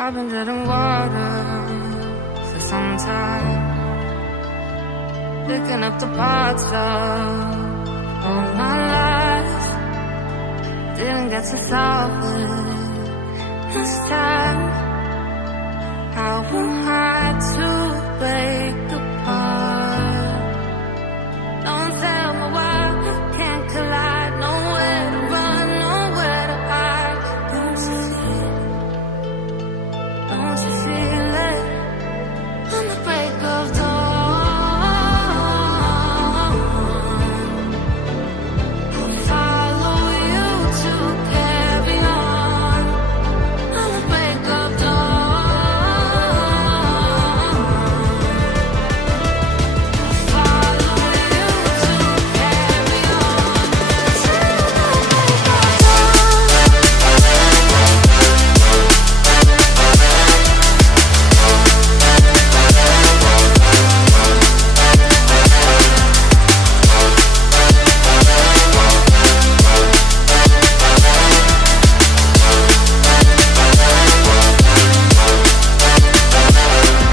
I've been dead in water for some time, picking up the parts of all my lies. Didn't get to solve it this time. How am I to break apart? Don't tell me why we can't collide. Nowhere to run, nowhere to hide. Don't you feel it? Don't you feel it? On the break of dawn, I'll follow you to carry on. On the break of dawn, I'll follow you to carry on.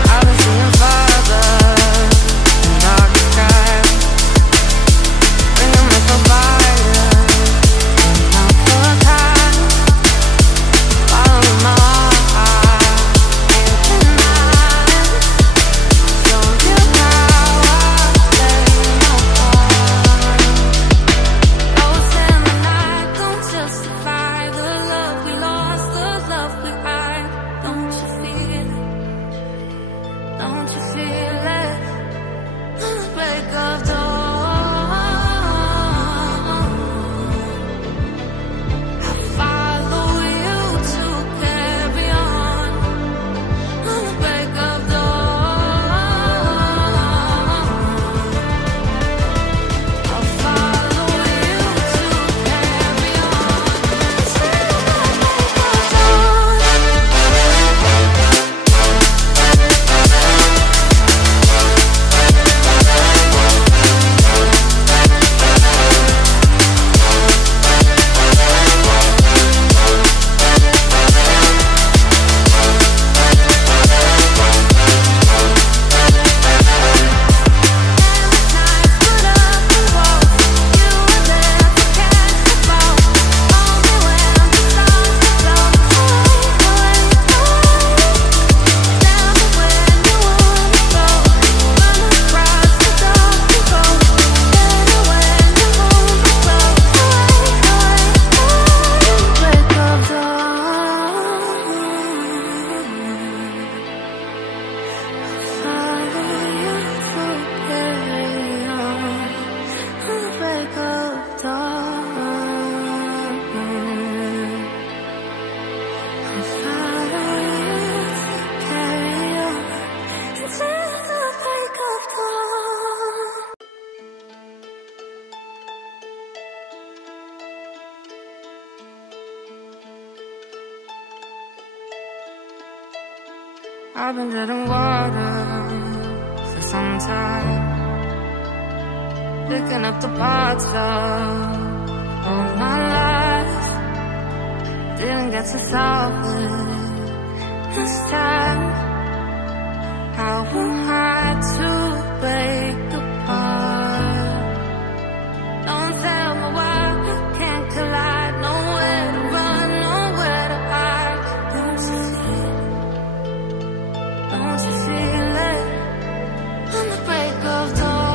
I've been seeing farther in dark skies, bringing me so fire out the time. Following my heart, can't deny. Show you how I play my part. Ghosts in the night don't justify the love we lost, the love we hide. Don't you feel it? Don't you feel it? On the break of dawn, I follow you to carry on. On the break of dawn, I'll follow you to carry on. I've been dead in water for some time, picking up the parts of all my lies. Didn't get to solve it this time. How am I to break apart? Don't tell me why we can't collide. Nowhere to run, nowhere to hide. Don't you feel it? Don't you feel it? On the break of dawn,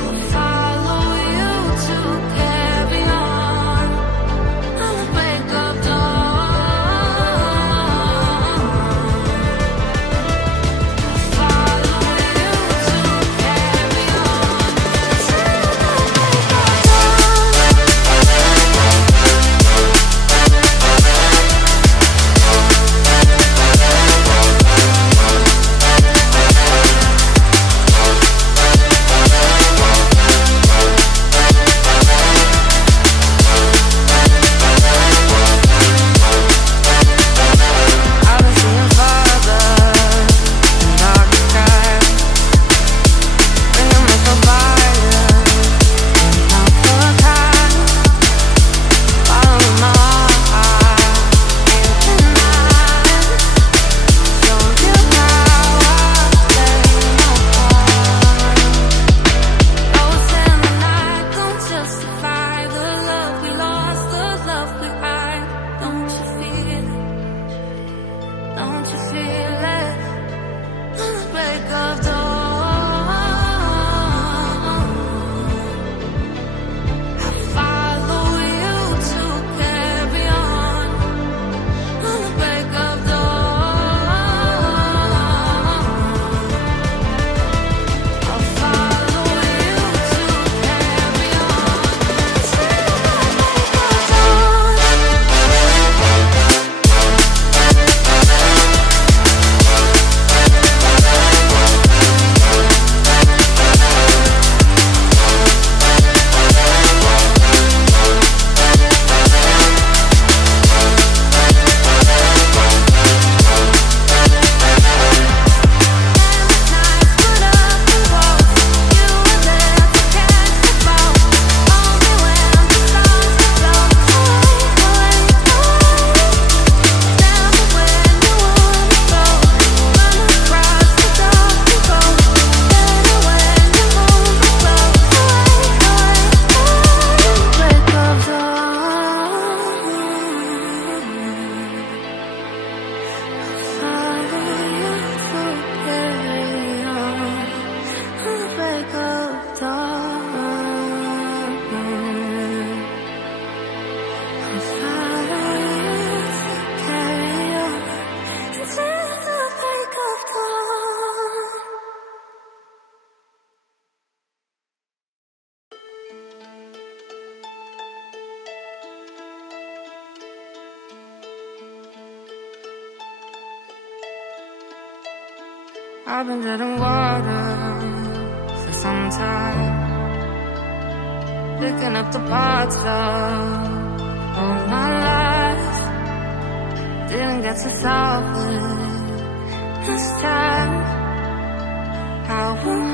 I'll follow you to carry on. On the break of dawn, you feel it on the break of dawn. I'll follow you to carry on the break of dawn. I'll follow you to carry on till the break of dawn. I've been treading water for some time, picking up the parts of my life. Didn't get to solve it this time. How will